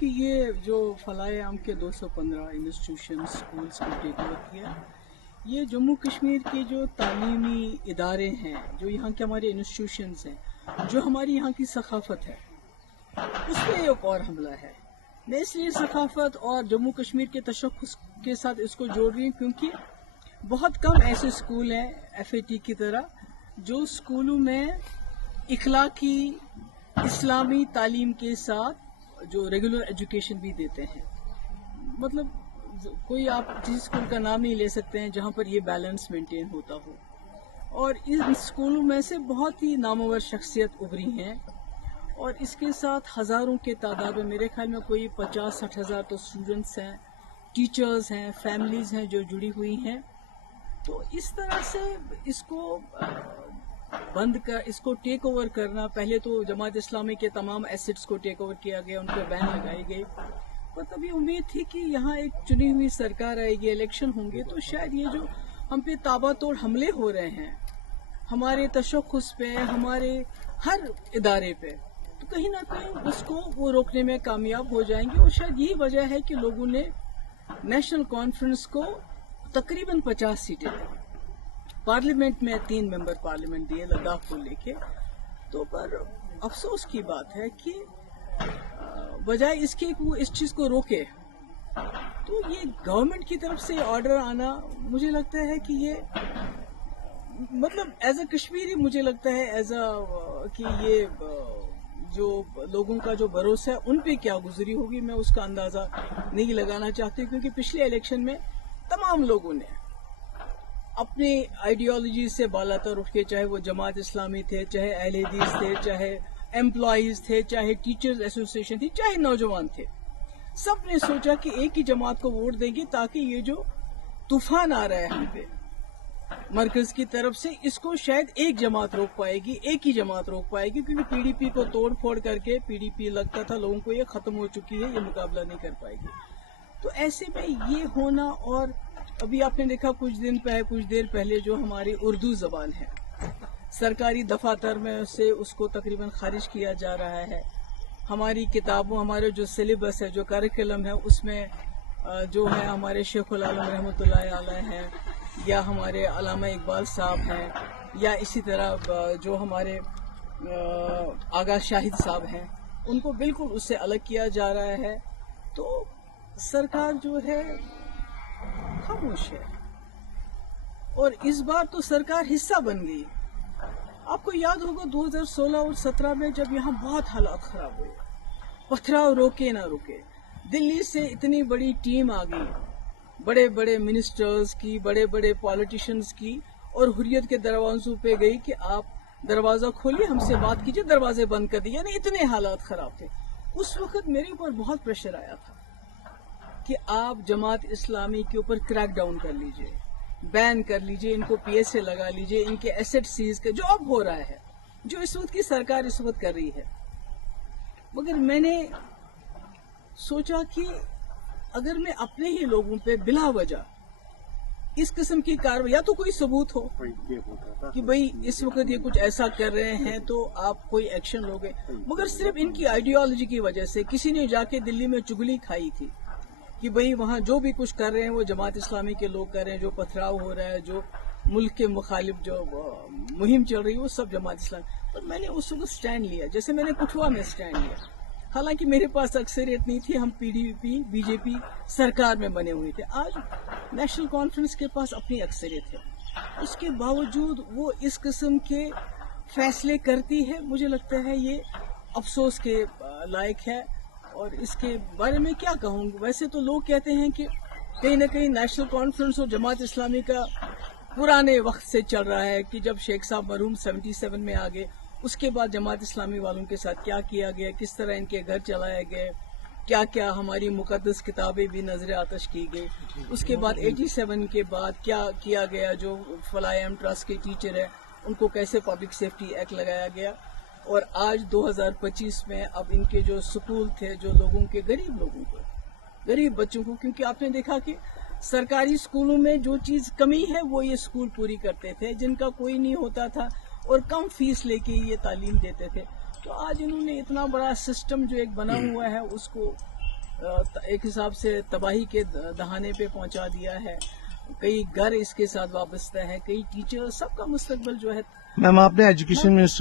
कि ये जो फलाए आम के 215 इंस्टीट्यूशन स्कूल्स को टेक ओवर किया, ये जम्मू कश्मीर के जो तालीमी इदारे हैं, जो यहाँ के हमारे इंस्टीट्यूशंस हैं, जो हमारी यहाँ की सकाफत है, उस पर एक और हमला है। मैं इसलिए सकाफत और जम्मू कश्मीर के तशख्खुस के साथ इसको जोड़ रही हूँ क्योंकि बहुत कम ऐसे स्कूल हैं FAT की तरह जो स्कूलों में इखलाकी इस्लामी तालीम के साथ जो रेगुलर एजुकेशन भी देते हैं। मतलब कोई आप किसी स्कूल का नाम नहीं ले सकते हैं जहाँ पर ये बैलेंस मेंटेन होता हो। और इन स्कूलों में से बहुत ही नामवर शख्सियत उभरी हैं और इसके साथ हज़ारों के तादाद में, मेरे ख्याल में कोई 50-60 हज़ार तो स्टूडेंट्स हैं, टीचर्स हैं, फैमिलीज़ हैं जो जुड़ी हुई हैं। तो इस तरह से इसको इसको टेक ओवर करना, पहले तो जमात इस्लामी के तमाम एसेट्स को टेक ओवर किया गया, उन पर बैन लगाई गई। पर तभी उम्मीद थी कि यहाँ एक चुनी हुई सरकार आएगी, इलेक्शन होंगे, तो शायद ये जो हम पे ताबड़तोड़ हमले हो रहे हैं हमारे तशख्खुस पे, हमारे हर इदारे पे, तो कहीं ना कहीं उसको वो रोकने में कामयाब हो जाएंगे। और शायद यही वजह है कि लोगों ने नेशनल कॉन्फ्रेंस को तकरीबन 50 सीटें दी। पार्लियामेंट में 3 मेंबर पार्लियामेंट दिए लद्दाख को लेके। तो पर अफसोस की बात है कि बजाय इसके कि वो इस चीज़ को रोके, तो ये गवर्नमेंट की तरफ से ऑर्डर आना, मुझे लगता है कि ये मतलब एज अ कश्मीरी मुझे लगता है एज अ कि ये जो लोगों का जो भरोसा है उन पे क्या गुजरी होगी, मैं उसका अंदाज़ा नहीं लगाना चाहती। क्योंकि पिछले इलेक्शन में तमाम लोगों ने अपनी आइडियोलॉजी से बालातर उठ के, चाहे वो जमात इस्लामी थे, चाहे अहले हदीस थे, चाहे एम्प्लॉयज थे, चाहे टीचर्स एसोसिएशन थी, चाहे नौजवान थे, सब ने सोचा कि एक ही जमात को वोट देंगे ताकि ये जो तूफान आ रहा है हम पे मरकज की तरफ से, इसको शायद एक जमात रोक पाएगी, एक ही जमात रोक पाएगी। क्योंकि PDP को तोड़ फोड़ करके PDP लगता था लोगों को ये खत्म हो चुकी है, ये मुकाबला नहीं कर पाएगी। तो ऐसे में ये होना, और अभी आपने देखा कुछ देर पहले जो हमारी उर्दू जबान है, सरकारी दफातर में से उसको तकरीबन खारिज किया जा रहा है। हमारी किताबों, हमारे जो सिलेबस है, जो करिकुलम है, उसमें जो है हमारे शेखुल आलम रहमतुल्लाह अलैह हैं, या हमारे अल्लामा इकबाल साहब हैं, या इसी तरह जो हमारे आगा शाहिद साहब हैं, उनको बिल्कुल उससे अलग किया जा रहा है। तो सरकार जो है खामोश है। और इस बार तो सरकार हिस्सा बन गई। आपको याद होगा 2016 और 17 में जब यहाँ बहुत हालात खराब हुए, पथराव रोके ना रुके, दिल्ली से इतनी बड़ी टीम आ गई, बड़े बड़े मिनिस्टर्स की, बड़े बड़े पॉलिटिशियंस की, और हुर्रियत के दरवाजों पे गई कि आप दरवाजा खोलिए, हमसे बात कीजिए, दरवाजे बंद कर दिए। यानी इतने हालात खराब थे। उस वक्त मेरे ऊपर बहुत प्रेशर आया था कि आप जमात इस्लामी के ऊपर क्रैक डाउन कर लीजिए, बैन कर लीजिए, इनको PSA लगा लीजिए, इनके एसेट सीज कर, जो अब हो रहा है, जो इस वक्त की सरकार इस वक्त कर रही है। मगर मैंने सोचा कि अगर मैं अपने ही लोगों पे बिला वजह इस किस्म की कार्रवाई, या तो कोई सबूत हो कि भाई इस वक्त ये कुछ ऐसा कर रहे हैं तो आप कोई एक्शन लोगे, मगर सिर्फ इनकी आइडियोलॉजी की वजह से किसी ने जाके दिल्ली में चुगली खाई थी कि भाई वहाँ जो भी कुछ कर रहे हैं वो जमात इस्लामी के लोग कर रहे हैं, जो पथराव हो रहा है, जो मुल्क के मुखालिफ जो मुहिम चल रही है, वो सब जमात इस्लामी। पर मैंने उस वक्त स्टैंड लिया, जैसे मैंने कुठवा में स्टैंड लिया। हालांकि मेरे पास अक्सरियत नहीं थी, हम PDP BJP सरकार में बने हुए थे। आज नेशनल कॉन्फ्रेंस के पास अपनी अक्सरियत है, उसके बावजूद वो इस किस्म के फैसले करती है। मुझे लगता है ये अफसोस के लायक है। और इसके बारे में क्या कहूँगी, वैसे तो लोग कहते हैं कि कहीं ना कहीं नेशनल कॉन्फ्रेंस और जमात इस्लामी का पुराने वक्त से चल रहा है कि जब शेख साहब मरहूम 77 में आ गए, उसके बाद जमात इस्लामी वालों के साथ क्या किया गया, किस तरह इनके घर चलाए गए, क्या क्या हमारी मुकद्दस किताबें भी नजर आतश की गई। उसके बाद 87 के बाद क्या किया गया, जो फलाए आम ट्रस्ट के टीचर है उनको कैसे पब्लिक सेफ्टी एक्ट लगाया गया। और आज 2025 में अब इनके जो स्कूल थे, जो लोगों के गरीब लोगों को, गरीब बच्चों को, क्योंकि आपने देखा कि सरकारी स्कूलों में जो चीज कमी है वो ये स्कूल पूरी करते थे, जिनका कोई नहीं होता था और कम फीस लेके ये तालीम देते थे। तो आज इन्होंने इतना बड़ा सिस्टम जो एक बना हुआ है उसको ایک حساب سے تباہی کے دہانے پہ پہنچا دیا ہے. کئی گھر اس کے ساتھ وابستہ ہے, کئی ٹیچر, سب کا مستقبل جو ہے. میم آپ نے ایجوکیشن منسٹر